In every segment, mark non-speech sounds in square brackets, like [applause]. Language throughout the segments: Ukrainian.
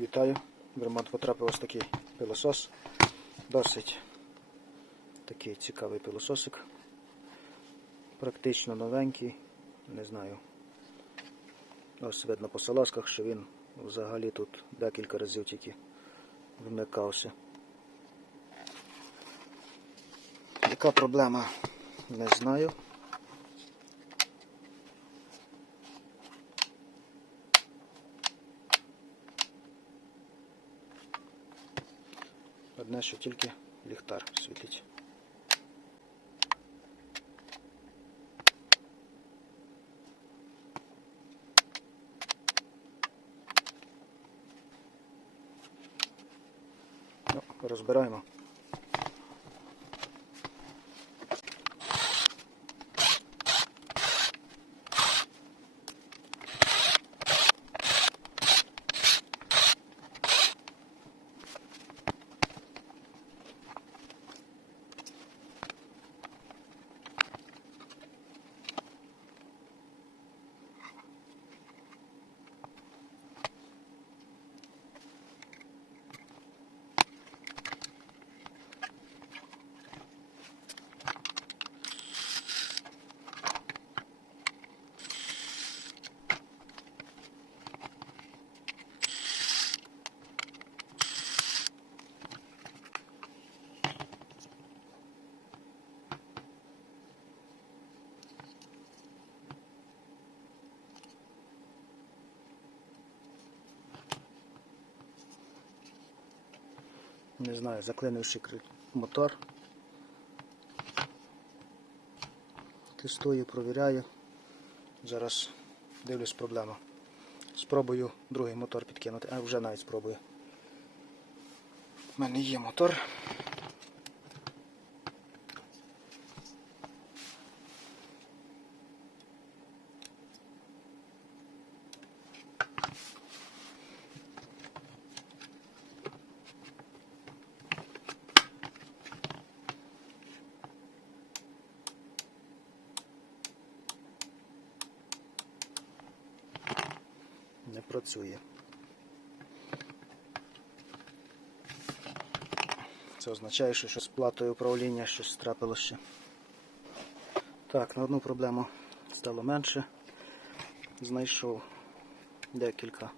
Вітаю. В ремонт потрапив ось такий пилосос. Досить такий цікавий пилососик. Практично новенький. Не знаю. Ось видно по салазках, що він взагалі тут декілька разів тільки вмикався. Яка проблема? Не знаю. Одне, що тільки ліхтар світить. Ну, розбираємо. Не знаю, заклинивши мотор. Тестую, провіряю. Зараз дивлюсь проблему. Спробую другий мотор підкинути, а вже навіть спробую. У мене є мотор. Працює. Це означає, що щось з платою управління щось трапилося ще. Так, на одну проблему стало менше. Знайшов декілька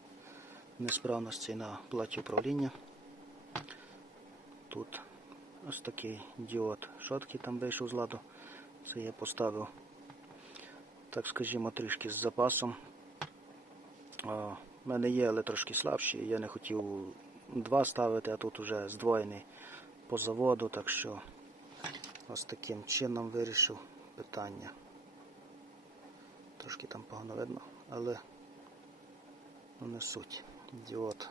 несправностей на платі управління. Тут ось такий діод шотки там вийшов з ладу. Це я поставив, так скажімо, трішки з запасом. У мене є, але трошки слабші. Я не хотів два ставити, а тут вже здвоєний по заводу, так що ось таким чином вирішив питання. Трошки там погано видно, але ну, не суть. Діод.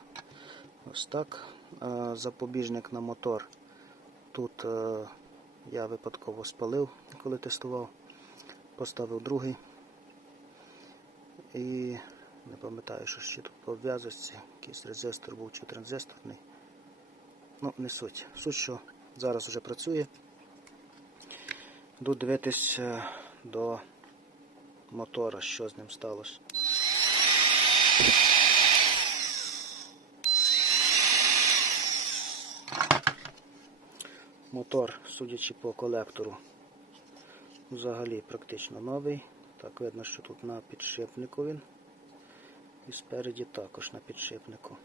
Ось так. Запобіжник на мотор. Тут е, я випадково спалив, коли тестував. Поставив другий. І не пам'ятаю, що ще тут по обв'язочці, якийсь резистор був чи транзисторний. Ну, не суть. Суть, що зараз вже працює. Йду дивитись е, до мотора, що з ним сталося. Мотор, судячи по колектору, взагалі практично новий. Так видно, що тут на підшипнику він. І спереді також на підшипнику.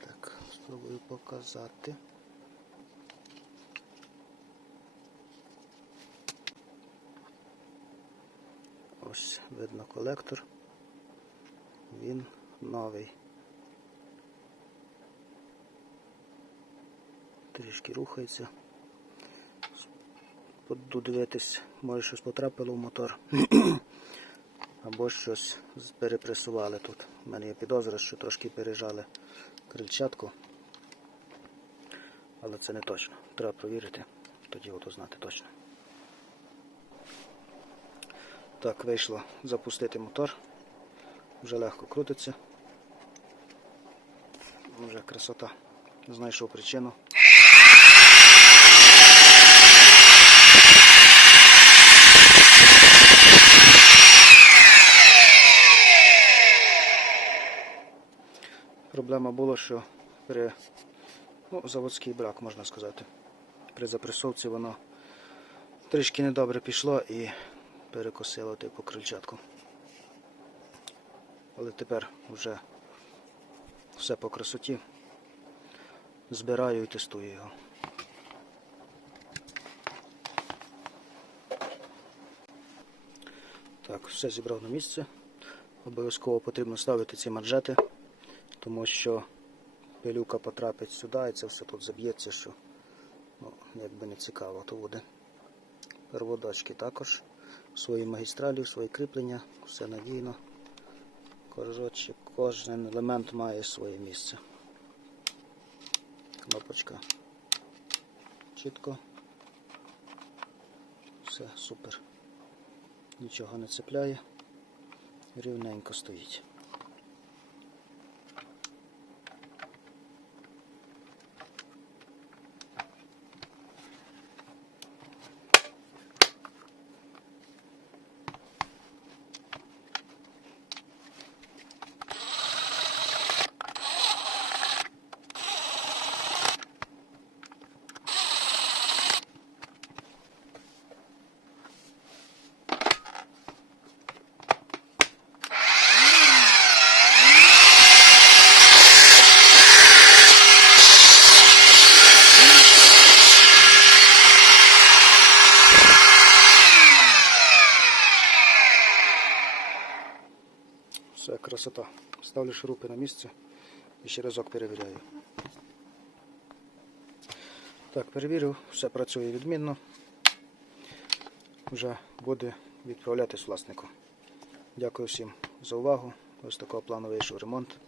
Так, спробую показати. Ось видно колектор. Він новий. Трішки рухається. Буду дивитись, може щось потрапило в мотор. [clears throat] Або щось перепресували тут. У мене є підозра, що трошки пережали крильчатку. Але це не точно. Треба провірити, тоді ото знати точно. Так, вийшло запустити мотор. Вже легко крутиться. Вже красота. Знайшов причину. Проблема була, що при ну, заводський брак, можна сказати. При запресовці воно трішки недобре пішло і перекосило типу крильчатку. Але тепер вже все по красоті. Збираю і тестую його. Так, все зібрав на місце. Обов'язково потрібно ставити ці манжети, тому що пилюка потрапить сюди і це все тут заб'ється, що ну, якби не цікаво, то буде. Перводочки також, свої магістралі, свої кріплення, все надійно. Коротше, кожен елемент має своє місце. Кнопочка. Чітко. Все, супер. Нічого не цепляє. Рівненько стоїть. Красота. Ставлю шурупи на місце і ще разок перевіряю. Так, перевірив, все працює відмінно. Вже буде відправлятись власнику. Дякую всім за увагу. Ось такого плану вийшов ремонт.